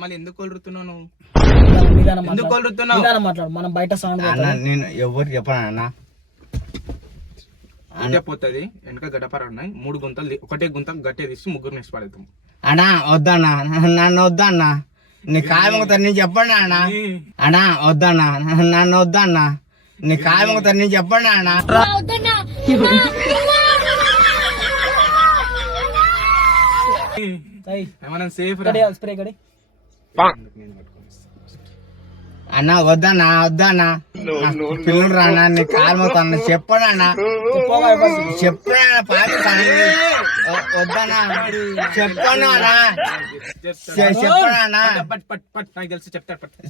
మళ్ళీ ఎందుకు కొలుతున్నావు నువ్వు? నిదానం ఎందుకు కొలుతున్నావు? మాట్లాడు, మనం బయట సౌండ్ నేను ఎవరు చెప్పాను అన్న. అంటే పోతుంది వెనక గడ్డపార ఉన్నాయి 3 గుంతలు, ఒకటే గుంత గట్టే తీసి 3 నెక్స్ట్ పడతాం. అన్నా వద్దన్నా, నన్ను వద్దన్నా, నీ కాయమొగుతారు నేను చెప్పండి అన్న. అన్నా వద్దన్నా, నన్ను వద్దన్నా, నీ కాయమొగుతారు నేను చెప్పండి అన్న. ఏమన్నా సేఫ్ స్ప్రే కడి అన్నా వద్దన్నా, వద్దన్నా, పిల్లలు రానా, నీ కాయమొగుతాను చెప్పండి అన్న. చెప్పనా వద్దన్నా, చెప్పనా అన్నా, చెప్పనా అన్నా,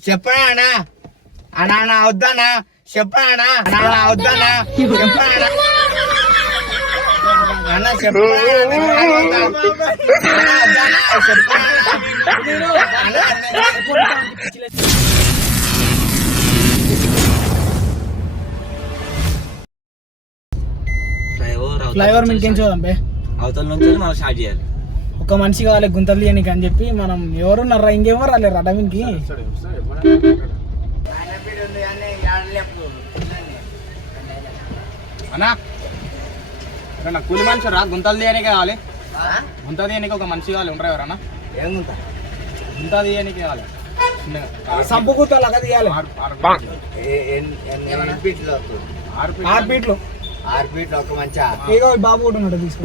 చెప్పనా అన్నా, అన్నా అన్నా వద్దన్నా, చెప్పనా అన్నా, అన్నా వద్దన్నా, చెప్పనా అన్న, ఫ్లైఓవర్ మీకేం చూద్దాం బే. అవతల నుంచి మనం స్టార్ట్ చేయాలి. ఒక మనిషి కావాలి గుంతలు తీయనికి అని చెప్పి మనం ఎవరున్నారా, ఇంకెవరు రాలేరు అడవికి. అన్నా నాకు కూలి మనిషి రా, గుంతలు తీయడానికి కావాలి. గుంత తీయడానికి ఒక మనిషి కావాలి, ఉండరా ఎవరన్నా? గుంత తీయడానికి కావాలి, సంపు గుంతలు అలా తీయాలి. 6 ఫీట్లు. 6 ఫీట్లు ఒక మంచి ఏదో బాబు కూడా ఉన్నాడు, తీసుకో.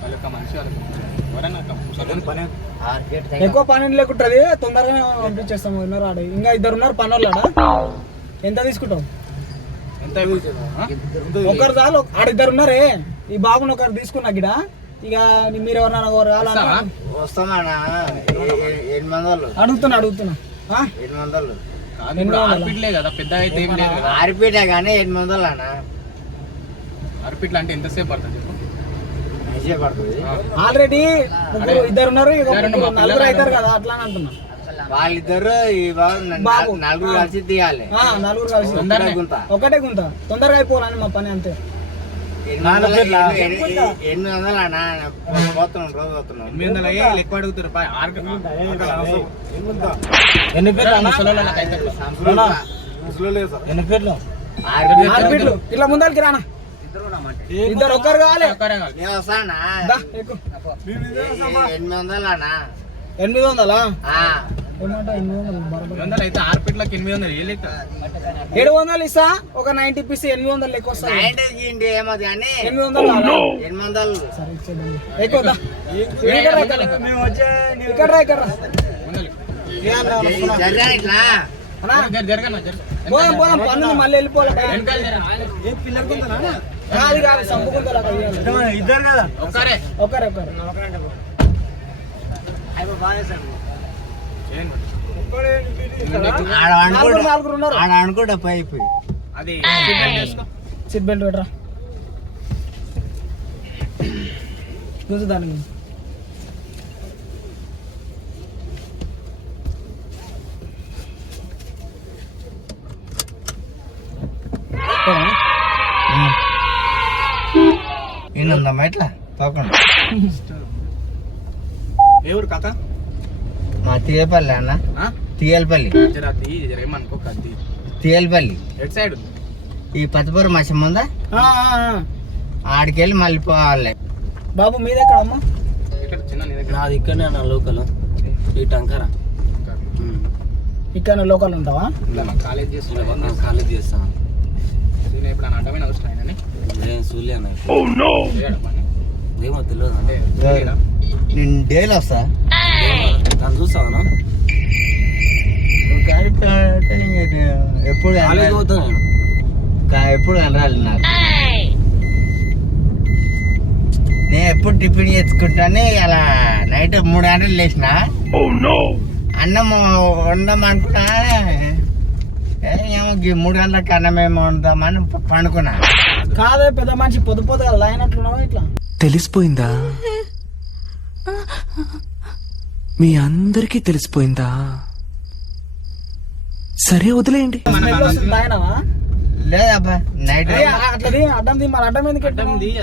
వాళ్ళు ఒక మనిషి ఎవరైనా ఎక్కువ పని లేకుంటుంది, తొందరగా పంపించేస్తాం. ఉన్నారు ఆడ, ఇంకా 2 ఉన్నారు పని వాళ్ళాడ. ఎంత తీసుకుంటావు? ఎంత ఒకరు చాలు, ఆడ 2 ఉన్నారే. ఈ బాబుని ఒకరు తీసుకున్నా గిడ. ఇక మీరు ఎవరన్నా వస్తామన్నా. 800 అడుగుతున్నా 800 కదా, పెద్ద అయితే ఏం లేదు కదా. 6 ఫీటే కానీ 800 అన్న. 6 ఫీట్లు అంటే ఎంతసేపు పడుతుంది చెప్పు? పడుతుంది. ఆల్రెడీ 2 ఉన్నారు, 4 అవుతారు కదా, అట్లా అని అంటున్నా. వాళ్ళిద్దరు నలుగురు కలిసి తీయాలి. 4 కలిసి ఒకటే గుంత, తొందరగా అయిపోవాలని మా పని అంతే. 800 అన్న. పోతున్నాం, రోజు పోతున్నాం. 800 ఎక్కువ అడుగుతారు. ఎన్ని ఫీట్లు? 6 ఫీట్లు. ఇట్లా ముందరికి రానా, 2 ఒక్కరు కావాలి. నేను వస్తానా? 800 అన్న. 800 అయితే 6 ఫీట్లకి 800 ఏ లెక్క? 700 ఇస్తా, ఒక 90 పీస్ 800 లెక్క వస్తాయి. 90 ఏమది కానీ 800 800 ఎక్కువ. ఇక్కడ పోదాం, పన్ను మళ్ళీ వెళ్ళిపోవాలి. అది కాదు, సంపుకుంటా. ఇద్దరు కదా, ఒకరే. నలుగురు ఉన్నారు. ఆడ అనుకుంటా అయిపోయి. అది సీట్ బెల్ట్ పెట్టరా, చూసి దానికి. ఈయనుందమ్మా ఇట్లా తోకండి. ఎవరు కాక? మా తీయపల్లి అన్న. తీయలపల్లి. ఏమనుకో కద్ది తీయలపల్లి ఎట్ సైడ్ ఈ పచ్చపురం మత్స్యం ఉందా, ఆడికెళ్ళి మళ్ళీ పోవాలి. బాబు మీది ఎక్కడమ్మా? ఇక్కడ చిన్న నాది ఇక్కడనే అన్న, లోకల్ ఈ టంకరా. ఇక్కడ లోకల్ ఉంటావా? కాలేజ్ కాలేజ్ చేస్తాను. ఇప్పుడు అడ్డమైన అవసరం అని నేను సూర్య అన్న. ఏమో తెలియదు అంటే నేను డైలీ వస్తా, నన్ను చూస్తాను. ఎప్పుడు కాలేజ్ పోతాను నేను. ఎప్పుడు కనరాలి నాకు. నేను ఎప్పుడు టిఫిన్ చేసుకుంటాను. అలా నైట్ 3 గంటలు లేచిన అన్నం వండడం అనుకున్నా. ఏమో 3 గంటలకు అన్నం ఏమో వండుదామని పండుకున్నా. కాదే పెద్ద మనిషి పొద్దు పొద్దుగా అయినట్లున్నావా? ఇట్లా తెలిసిపోయిందా? మీ అందరికీ తెలిసిపోయిందా? సరే వదిలేయండి. తాగినావా? లేదబ్బా నైట్ అట్లా అడ్డం మన అడ్డం ఎందుకు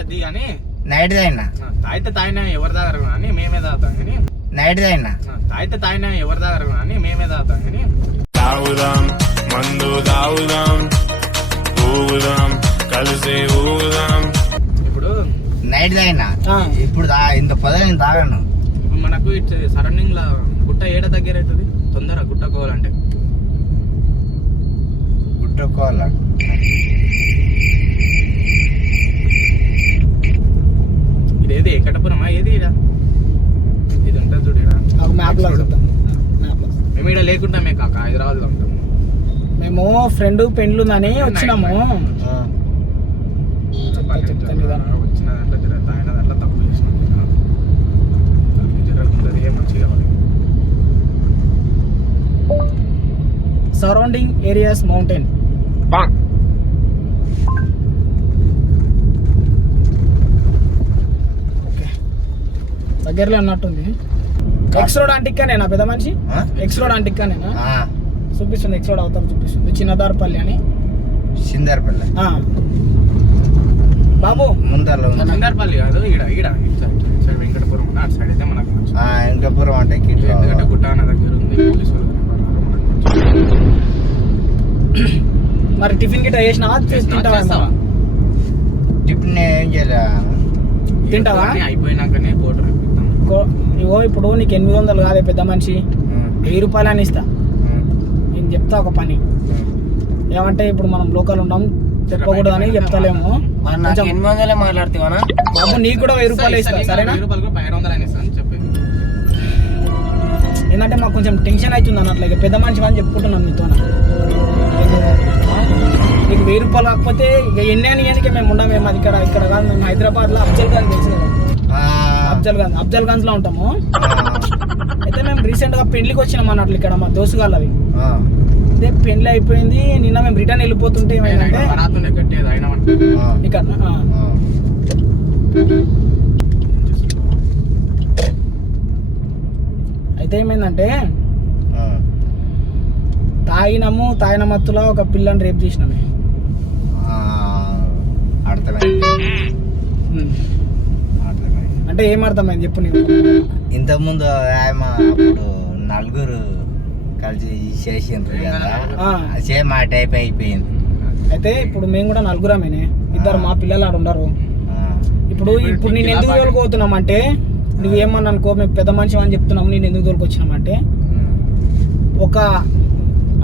అది కానీ నైట్ తాగినా. తాగితే తాగినా ఎవరు తాగరు కానీ మేమే తాగుతాం కానీ నైట్ అయినా తాగితే తాగినా ఎవరు తాగరు అని మేమే తాగుతాం కానీ తాగుదాం మందు తాగుదాం ఊగుదాం కలిసి ఊగుదాం. ఇప్పుడు నైట్ అయినా ఆ. ఇప్పుడు ఇంత పొద్దు నేను తాగాను. ఇప్పుడు మనకు ఇటు సరౌండింగ్ లా గుట్ట ఏడ దగ్గర అవుతుంది తొందర గుట్టకోవాలంటే గుట్టుకోవాల ఇదేది ఎక్కటపురమా ఏది ఈడ ఇది ఉంటుంది చూడు ఈడ మ్యాప్ లో చూద్దాం. మ్యాప్ లో మేము ఈడ లేకుంటామే కాక హైదరాబాద్ లో ఉంటాము. మేము ఫ్రెండ్ పెండ్లు ఉందని వచ్చినాము. చెప్తాను నిదానం. వచ్చిన దాంట్లో జర తాగిన దాంట్లో తప్పు చేసినాం జరుగుతుంది మంచిగా కావాలి. Surrounding areas mountain. ఓకే దగ్గరలో ఉన్నట్టుంది. ఎక్స్ రోడ్ అంటిక్కానేనా పెద్ద మనిషి? ఆ? ఎక్స్ రోడ్ అంటిక్కానేనా? ఆ, చూపిస్తుంది, ఎక్స్ రోడ్ అవతారం చూపిస్తుంది, చిన్నదారపల్లి అని. సిందర్పల్లి ఆ. బాబు ముందర ఉంది. సింగారపల్లి కాదు ఈడ ఈడ ఇటు సైడ్ వెంకటపురం ఉన్న అటు సైడ్ అయితే మనకు మంచిది. వెంకటపురం అంటే కిట్లో. ఎందుకంటే గుట్టాన దగ్గర ఉంది పోలీసు వాళ్ళు కనపడరు, మనకు మంచిది. మరి టిఫిన్ గిట్ట చేసినావా? తింటావా? చేస్తావా? టిఫిన్ ఏం చేయలే. తింటావా? అన్నీ అయిపోయినాకనే ఫోటో ఇప్పిస్తాం. ఇగో ఇప్పుడు నీకు 800 కాదే పెద్ద మనిషి, 1000 రూపాయలు అని ఇస్తా. నేను చెప్తా ఒక పని. ఏమంటే ఇప్పుడు మనం లోకల్ ఉంటాం, చెప్పకూడదు అని చెప్తలేము. నాకు 800 మాట్లాడుతావా? బాబు నీకు కూడా 1000 రూపాయలు ఇస్తా, సరేనా? 1000 రూపాయలు 500 అని ఇస్తాను చెప్పి. ఏంటంటే మాకు కొంచెం టెన్షన్ అవుతుంది అన్నట్లు, ఇక పెద్ద మనిషి అని చెప్పుకుంటున్నాను నీతో. నీకు 1000 రూపాయలు కాకపోతే ఇక ఎన్ని అని ఎన్నికే మేము ఉండం. మేము అది ఇక్కడ కాదు, మేము హైదరాబాద్లో అఫ్జల్ గంజ్ తెలుసు కదా, అఫ్జల్ గంజ్ లో ఉంటాము. అయితే మేము రీసెంట్ గా పెళ్లికి వచ్చినాం అన్నట్లు ఇక్కడ మా దోస్తు వాళ్ళవి. అదే పెళ్లి అయిపోయింది, నిన్న మేము రిటర్న్ వెళ్ళిపోతుంటే ఏమైందంటే రాతుండే కట్టేది అయినా ఇక్కడ అయితే ఏమైందంటే తాగిన మత్తులో ఒక పిల్లని రేపు చేసినామే. అర్థమైంది. అంటే ఏం అర్థమైంది చెప్పు నీకు. ఇంతకుముందు ఆమె అప్పుడు నలుగురు కలిసి చేసిండ్రు కదా, సేమ్ ఆ టైప్ అయిపోయింది. అయితే ఇప్పుడు మేము కూడా నలుగురమేనే, 2 మా పిల్లలు ఆడ ఉండరు. ఇప్పుడు నేను ఎందుకు తోలుకోతున్నామంటే, నువ్వేమన్నా అనుకో మేము పెద్ద మనిషి అని చెప్తున్నాము, నేను ఎందుకు తోలుకొచ్చినామంటే, ఒక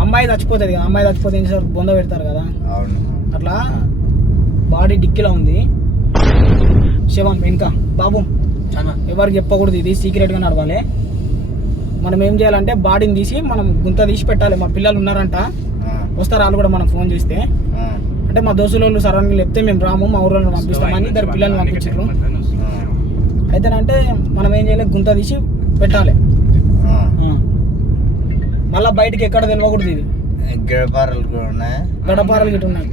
అమ్మాయి చచ్చిపోతుంది కదా, అమ్మాయి చచ్చిపోతే ఏం చేస్తారు, బొంద పెడతారు కదా, అవును. అట్లా బాడీ డిక్కీలో ఉంది శవం వెనుక. బాబు ఎవరికి చెప్పకూడదు, ఇది సీక్రెట్గా నడవాలి. మనం ఏం చేయాలంటే బాడీని తీసి మనం గుంత తీసి పెట్టాలి. మా పిల్లలు ఉన్నారంట, వస్తారు వాళ్ళు కూడా మనం ఫోన్ చేస్తే. అంటే మా దోస్తులు సరౌండింగ్ చెప్తే మేము రాము, మా ఊళ్ళో పంపిస్తామని 2 పిల్లల్ని పంపించారు. అయితేనంటే మనం ఏం చేయాలి, గుంత తీసి పెట్టాలి. మళ్ళీ బయటికి ఎక్కడ తెలియకూడదు. ఇది గడపారలు కూడా ఉన్నాయి, గడపారలు గిట్ట ఉన్నాయి.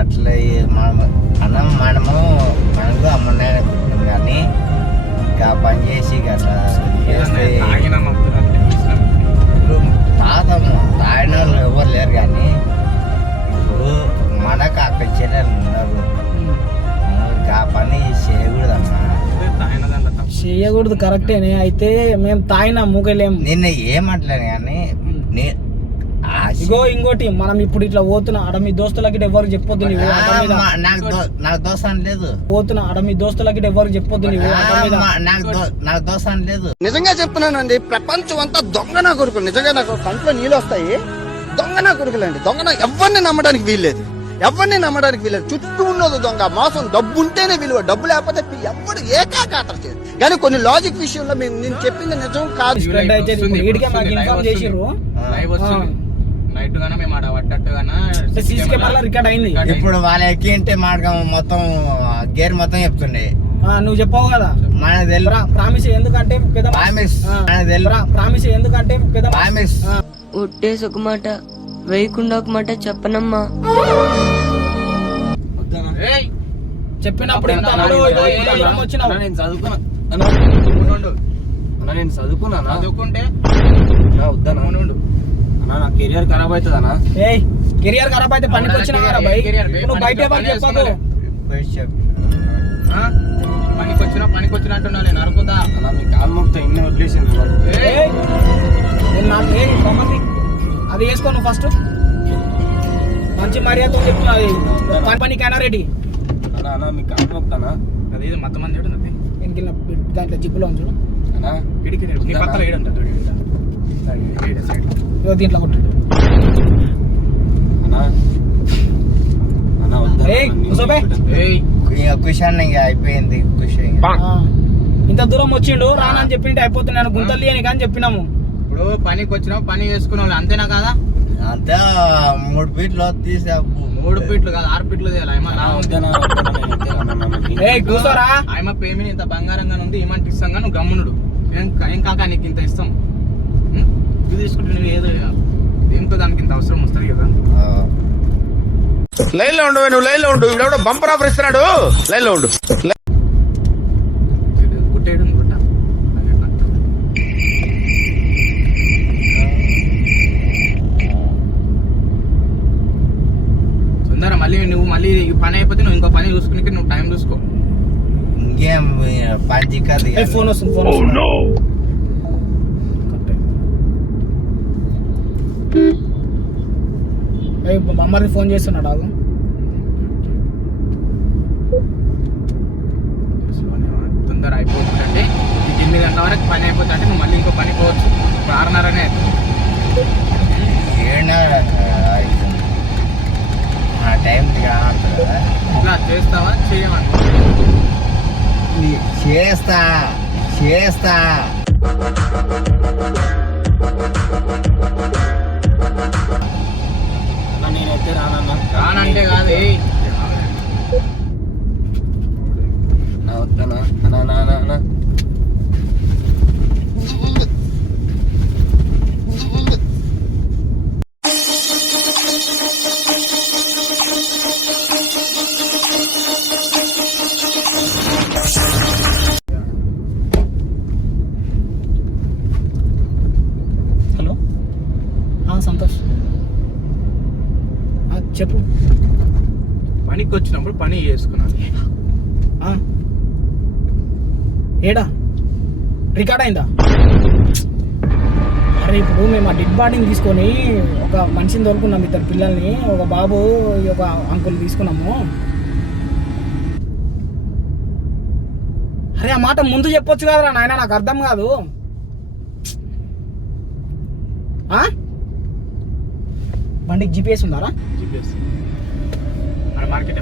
అట్లా మనము అమ్మనే అనుకుంటున్నాం కానీ ఇంకా పని చేసి అట్లా చేస్తే ఇప్పుడు తాగము, తాగిన వాళ్ళు ఎవరు లేరు. కానీ ఇప్పుడు మనకు అక్కడ చెల్లెలు ఉన్నారు, ఇంకా పని చేయకూడదమ్మా. చేయకూడదు కరెక్టేనే. అయితే మేము తాగినా మూగలేము. నిన్న ఏమంటలేను కానీ ఇగో ఇంకోటి, మనం ఇప్పుడు ఇట్లా పోతున్నా ఆడ మీ దోస్తులకి ఎవరు చెప్పొద్దు, నువ్వు నాకు దోశ అని లేదు. పోతున్నా ఆడ మీ దోస్తులకి ఎవరు చెప్పొద్దు, నువ్వు నాకు దోశ అని లేదు. నిజంగా చెప్తున్నానండి, ప్రపంచం అంతా దొంగ నా కొడుకులు. నిజంగా నాకు కంట్లో నీళ్ళు వస్తాయి. దొంగ నా కొడుకులండి, దొంగ. ఎవరిని నమ్మడానికి వీల్లేదు, ఎవరిని నమ్మడానికి వీల్లేదు. చుట్టూ ఉన్నది దొంగ, మోసం. డబ్బు ఉంటేనే విలువ, డబ్బు లేకపోతే ఎవరు ఏకాకాతర చేయదు. కానీ కొన్ని లాజిక్ విషయంలో నేను చెప్పింది నిజం కాదు. ఇన్ఫార్మ్ చేసిర్రు, నైట్ గానే మేము ఆడ పట్టట్టుగానా సీసీ కెమెరా రికార్డ్ అయింది. ఇప్పుడు వాళ్ళ ఎక్కింటే మార్గం మొత్తం గేర్ మొత్తం చెప్తుండే. నువ్వు చెప్పావు కదా, మనకు తెలుసు. ప్రామిస్ ఎందుకంటే పెద్ద ప్రామిస్ ఎందుకంటే పెద్ద ప్రామిస్. ఒట్టేసి ఒక మాట వేయకుండా ఒక మాట చెప్పనమ్మా. చెప్పినప్పుడు వచ్చినావు. నేను చదువుకున్నా, నేను చదువుకున్నా. చదువుకుంటే వద్దనా అన్నా, నా కెరియర్ ఖరాబ్ అవుతుంది అన్నా. కెరియర్ ఖరాబ్ అయితే పనికి వచ్చినా బయట చెప్పకు. పనికి పనికి వచ్చిన అంటున్నా నేను అరుకుతా. అన్న మీ కాలు మొక్తా ఇన్ని వదిలేసింది ఏయ్, నేను నాకు బామ్మది అది వేసుకో నువ్వు ఫస్ట్. మంచి మర్యాదతో చెప్తున్నా. పనికైనా రెడీ. అన్న అన్న మీ కాలు మొక్తానా అది మొత్తం మంది చూడు నది వెనక దాంట్లో జిప్పులో ఉంది చూడు. అన్న కిటికీ నీ పక్కన ఏడంట ఇదిగో దీంట్లో కొట్టు. అన్న అన్న వద్దా ఏయ్, కూసోబే. కుషాన్ ఇంకా అయిపోయింది కుషి ఇంత దూరం వచ్చిండు రానని చెప్పింటే అయిపోతున్నాను గుంతలు అని కానీ చెప్పినాము. ఇప్పుడు పనికి వచ్చినావు పని చేసుకున్నావు అంతేనా కాదా? అంతా 3 ఫీట్లు తీసా 3 ఫీట్లు కాదు 6 ఫీట్లు చేయాలి. ఏయ్ కూసోరా. ఆయమ పేమెంట్ ఇంత బంగారంగా ఉంది ఏమంటే ఇస్తాం నువ్వు గమ్మునుడు. ఏం కాక నీకు ఇంత ఇస్తాం. ఇది తీసుకుంటే నువ్వు ఏదో దేంతో దానికి ఇంత అవసరం వస్తుంది కదా. లైన్ లో ఉండు, నువ్వు లైన్ లో ఉండు. ఇవిడెవడో బంపర్ ఆఫర్ ఇస్తున్నాడు, లైన్ లో ఉండు. కుట్టేయడం కుట్ట తొందర మళ్ళీ నువ్వు మళ్ళీ ఈ పని అయిపోతే నువ్వు ఇంకో పని చూసుకుని నువ్వు టైం చూసుకో. ఇంకేం పని చిక్కదు ఏయ్, ఫోన్ వస్తుంది ఫోన్ వస్తుంది. ఏయ్, అమ్మది ఫోన్ చేస్తున్నాడు ఆగు. తొందర అయిపోతుందంటే 8 గంటల వరకు పని అయిపోతుందంటే నువ్వు మళ్ళీ ఇంకో పని పోవచ్చు. ఇప్పుడు 6:30 అవుతుంది. 7:30 అవుతుంది. ఆ టైం ఇట్లా చేస్తావా చేయమని చేస్తా చేస్తా అన్న నేనైతే రానన్నా రానంటే కాదు. నా వద్దనా అన్న అన్న అన్న అన్న హలో సంతోష్ చెప్పు. పనికి వచ్చినప్పుడు పని చేసుకున్నాను. ఏడా రికార్డ్ అయిందా? అరే ఇప్పుడు మేము ఆ డెడ్ బాడీని తీసుకొని ఒక మనిషిని దొరుకున్నాం, 2 పిల్లల్ని, ఒక బాబు ఒక అంకుల్ తీసుకున్నాము. అరే ఆ మాట ముందు చెప్పొచ్చు కదరా నాయన, నాకు అర్థం కాదు. బండికి జీపీఎస్ ఉందారా? జీపీఎస్ మార్కెట్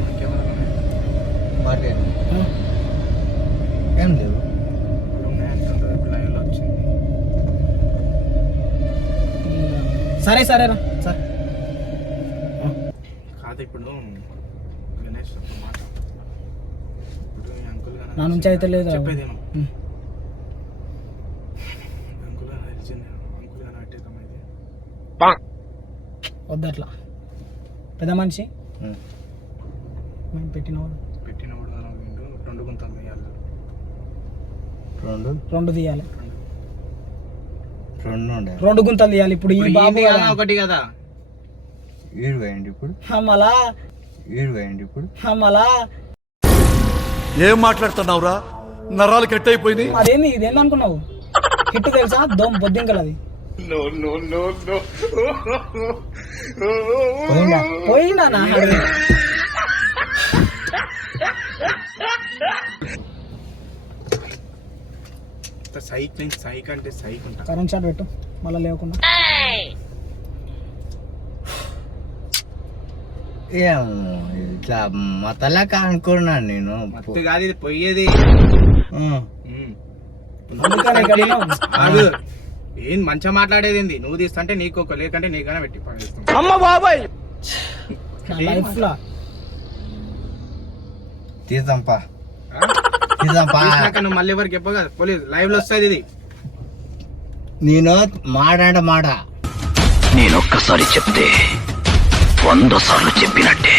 ఏం లేవు. సరే సరేరా సరే. కాదు ఇప్పుడు గణేష్ ఒక మాట. ఇప్పుడు ఈ అంకుల్ నా నుంచి అయితే లేదు చెప్పేదేమో. అంకుల్ గారు అట్టేకమైంది వద్దట్లా. పెద్ద మనిషి మేము పెట్టినవాడు 2 గుంతలు తీయాలి. 2 తీయాలి. 2 గుంతలు తీయాలి. ఇప్పుడు ఈ బాబు కదా ఒకటి కదా ఈడువేయండి ఇప్పుడు మళ్ళా ఈడువేయండి ఇప్పుడు మళ్ళా ఏం మాట్లాడుతున్నావురా? నరాలు కట్ అయిపోయింది. అదేంది ఇదేంది అనుకున్నావు? హిట్ తెలుసా? బొద్దింకలు అది పోయిందా నా సైక్ అంటే సైక్ ఉంటా. కరెంట్ షాట్ పెట్టు మళ్ళీ లేకుండా. ఇట్లా మతలాక అనుకున్నాను నేను. మత్తు కాదు ఇది పోయేది. ఏం మంచిగా మాట్లాడేది ఏంది? నువ్వు తీస్తుంటే నీకు ఒక లేకంటే నీకైనా పెట్టి పడేస్తాం. అమ్మ బాబాయ్ లైఫ్ లా తీద్దాంపా నువ్వు మళ్ళీ ఎవరికి చెప్పగా పోలీస్ లైవ్ లో వస్తుంది ఇది. నేను మాట అంటే మాట, నేనొక్కసారి చెప్తే 100 సార్లు చెప్పినట్టే.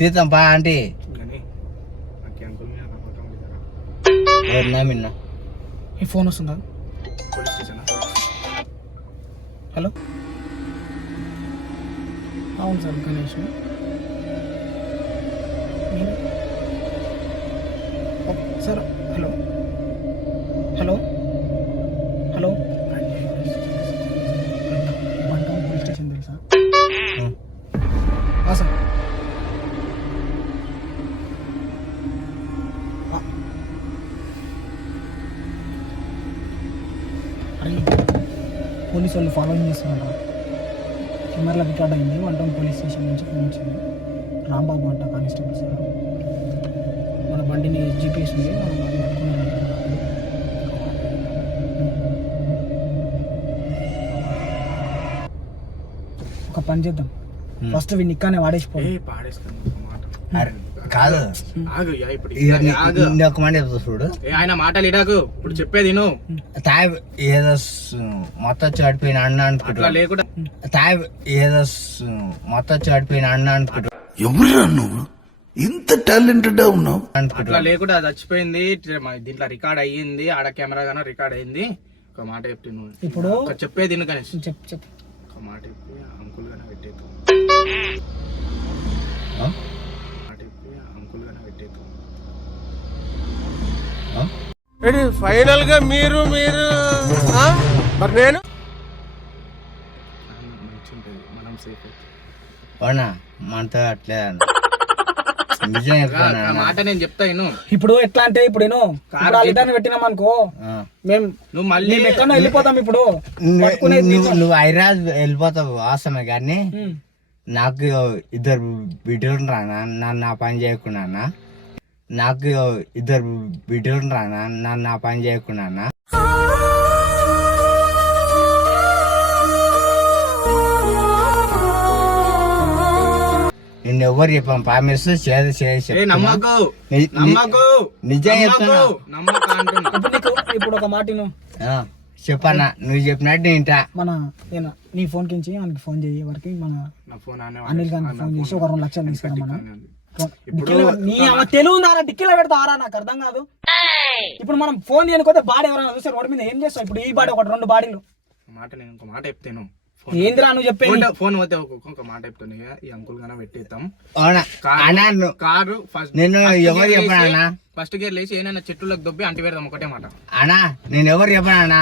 తీద్దాంపా అంటే మిన్న ఈ ఫోన్ వస్తుందా? హలో అవును sir Ganesh. Sir hello hello hello police station తెలుసా సార్ అరే పోలీసు వాళ్ళు ఫాలోయింగ్ చేస్తున్నారు. కెమెరాలో రికార్డ్ అయింది. 1 టౌన్ పోలీస్ స్టేషన్ నుంచి ఫోన్ వచ్చింది. రాంబాబు అంట కానిస్టేబుల్ సార్. మన బండిని జీపీఎస్ ఉంది, మనం బండి పట్టుకున్నారంట. ఒక పని చేద్దాం, ఫస్ట్ వీడిని ఇక్కడనే వాడేసిపోయి పాడేస్తాను మాట. కాదు ఆగు ఇప్పుడు ఒక మాట చెప్తా చూడు. ఆయన మాటలు ఇడాకు. ఇప్పుడు చెప్పేది తాయి ఏదో మొత్తం చడిపోయిన అన్న అట్లా అనుకుంటా. లేకుండా తాయి ఏదో మొత్తం చడిపోయిన అన్న అనుకుంటా. ఎవరురా నువ్వు ఇంత టాలెంటెడ్ ఉన్నావు? అట్లా లేకుండా చచ్చిపోయింది. దీంట్లో రికార్డ్ అయ్యింది, ఆడ కెమెరా గానే రికార్డ్ అయింది. ఒక మాట చెప్తే నువ్వు ఇప్పుడు చెప్పేది గణేష్. చెప్పు ఒక మాట చెప్పి అంకుల్ గానే పెట్టేది. మాట చెప్పి అంకుల్ గానే పెట్టేది. ఫైనల్ గా మీరు మరి నేను మంచి ఉంటుంది, మనం సేఫ్ అవుతుంది. అవునా మనతో అట్లే నిజం చెప్తాను. ఆ మాట నేను చెప్తా విను. ఇప్పుడు ఎట్లా అంటే ఇప్పుడు నేను ఇద్దరిని పెట్టినాం అనుకో, మేము నువ్వు మళ్ళీ ఎక్కడో వెళ్ళిపోతాం. ఇప్పుడు నువ్వు హైదరాబాద్ వెళ్ళిపోతావు అవసరమే, కానీ నాకు 2 బిడ్డలు రానా నన్ను నా పని చేయకుండా. నాకు 2 బిడ్డలు రానా నన్ను నా పని చేయకుండా. నిన్ను ఎవరు చెప్పాం ప్రామిస్ నిజం చెప్తున్నా. ఇప్పుడు ఒక మాట చెప్పన్నా, నువ్వు చెప్పినట్టు వింటా. మన నీ ఫోన్ కించి మనకి ఫోన్ చేయి, ఎవరికి మన అనిల్ గారికి ఫోన్ చేసి ఒక 2 లక్షలు తీసుకురా. మన తెలుగు ఉందారా డిక్కీలో పెడతావారా? నాకు అర్థం కాదు. ఇప్పుడు మనం ఫోన్ చేయకపోతే బాడీ ఎవరైనా చూస్తే రోడ్డు మీద ఏం చేస్తాం? ఇప్పుడు ఈ బాడీ 2 బాడీలు మాట నేను ఇంకో మాట చెప్తాను. ఏంద్రా నువ్వు చెప్పేది? ఫోన్ పోతే ఒక్కొక్క మాట చెప్తాను. ఈ అంకుల్ గానే పెట్టేస్తాం. కారు నేను ఎవరు చెప్పనా? ఫస్ట్ గేర్ లేచి ఏమైనా చెట్టులకు దొబ్బి అంటి పెడదాం. ఒకటే మాట అన్నా, నేను ఎవరు చెప్పనా?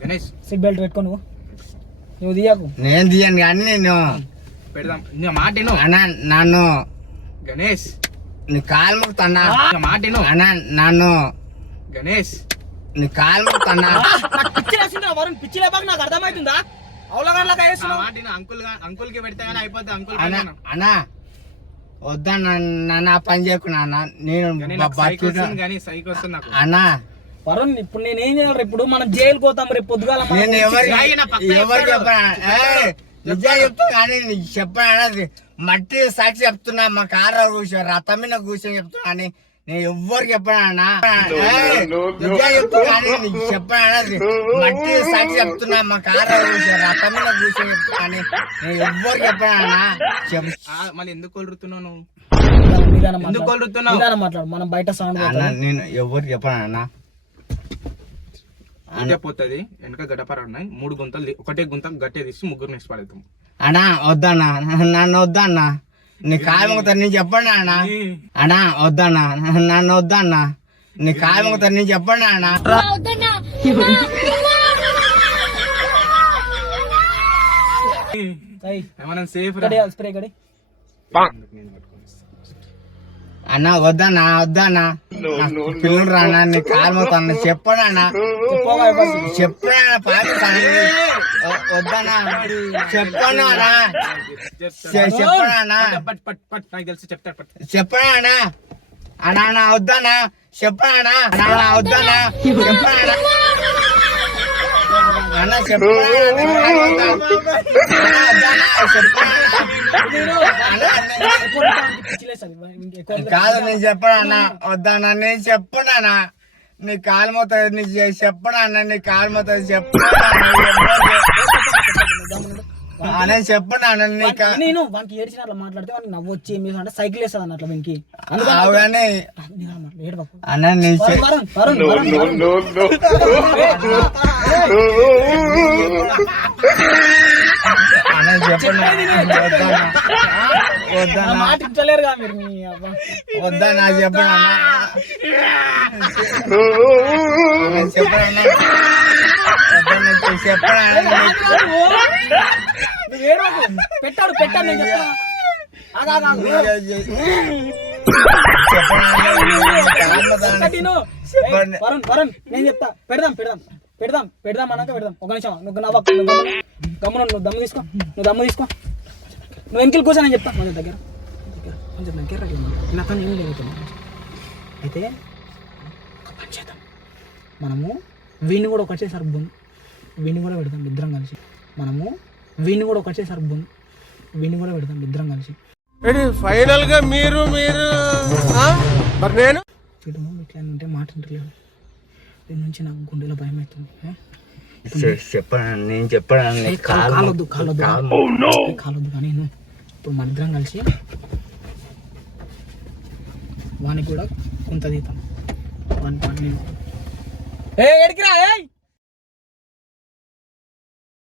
గణేష్ సీట్ బెల్ట్ పెట్టుకో. నువ్వు తీయకు. నేను తీయను కానీ నేను పెడదాం. మాట అన్నా, నన్ను గణేష్ నీ కాలు ముక్తన్నా. మాట అన్నా, నన్ను గణేష్ నీ కాలు ముక్తన్నా. పిచ్చి రాసిందా వరుణ్? పిచ్చి లేపాక నాకు అర్థమవుతుందా? అంకుల్ కి పెడితే గానీ అయిపోతుంది. అంకుల్ అన్నా వద్దన్నా, నా పని చేయకున్నా. నేను అన్నా వరుణ్, ఇప్పుడు నేను ఏం చేయాలి? ఇప్పుడు మనం జైలుకి పోతాం రేపు పొద్దుగాల. నేను ఎవరు చెప్పనా? నిజం చెప్తా కానీ చెప్పనా? మట్టి సాక్షి చెప్తున్నా. మా కారు కూర్చో రథం మీద కూర్చొని చెప్తున్నా అని నేను ఎవ్వరు చెప్పనా? నిజం చెప్తా కానీ చెప్పనా? మట్టి సాక్షి చెప్తున్నా. మా కారు కూర్చో రథం మీద కూర్చొని చెప్తున్నా అని నేను ఎవ్వరు చెప్పనా? మళ్ళీ ఎందుకు కొలుతున్నావు నువ్వు? ఎందుకు కొలుతున్నావు? మాట్లాడు, మనం బయట సౌండ్. నేను ఎవరు చెప్పనా? పోతుంది వెనక గడపర ఉన్నాయి 3 గుంతలు. ఒకటే గుంత గట్టే తీసి 3 నెక్స్ట్ పడతాం. అన్నా వద్దన్నా, నన్ను వద్దన్నా. నీ కాయమవుతారు నేను చెప్పండి అన్నా. అన్నా వద్దన్నా, నన్ను వద్దన్నా. నీ కాయమవుతారు నేను చెప్పండి అన్నా. ఏమన్నా సేఫ్ స్ప్రే గడి. అన్నా వద్దన్నా, వద్దన్నా. పిల్లలు రానా నీ కాయమవుతాను చెప్పండి అన్నా. చెప్పనా? వద్దన్నా చెప్పను అన్నా. చెప్పనా అన్నా? చెప్పనా అన్నా? అన్నా వద్దన్నా చెప్పనా? అన్నా వద్దన్నా చెప్పనా? అన్నా చెప్పనా? కాదు నేను చెప్పనా? వద్దన్నా నేను చెప్పనా? నీ కాలు మొత్తం నీ చెప్పనా? నీ కాలు మొత్తం చెప్పనా? చెప్పనా? నేను వానికి ఏడ్చిన అట్లా మాట్లాడితే వానికి నవ్వు వచ్చి ఏం చేస్తా అంటే సైకిల్ వేస్తుంది అన్నట్లు వెంకి. అవుగానే అన్న నేను చెప్పనా? మాట ఇచ్చలేరుగా మీరు. వద్దన్నా చెప్పనా? చెప్పనా నువ్వు ఏడవకు. పెట్టాడు నేను చెప్తా. ఆగు, ఆగు, ఆగు. ఒక్కటి విను. వరుణ్ నేను చెప్తా. పెడదాం అన్నాక పెడదాం. ఒక నిమిషం నువ్వు గమ్మున నువ్వు దమ్ము తీసుకో. నువ్వు వెంకిల్ కూర్చో నేను చెప్తా. కొంచెం దగ్గర నాతో ఏమీ జరుగుతుంది. అయితే ఒక పని చేద్దాం, మనము వీడిని కూడా ఒకటేసారి వీడిని కూడా పెడదాం ఇద్దరం కలిసి. వీడిని కూడా పెడదాం ఇద్దరం కలిసి. ఫైనల్ గా మీరు మరి నేను ఇట్లా ఉంటే మాట ఉంటలేదు. దీని నుంచి నాకు గుండెలో భయం అవుతుంది. నేను చెప్పాను కాలొద్దు కానీ ఇప్పుడు మన ఇద్దరం కలిసి వానికి కూడా కొంత తీతాం. వానికి ఎడికిరా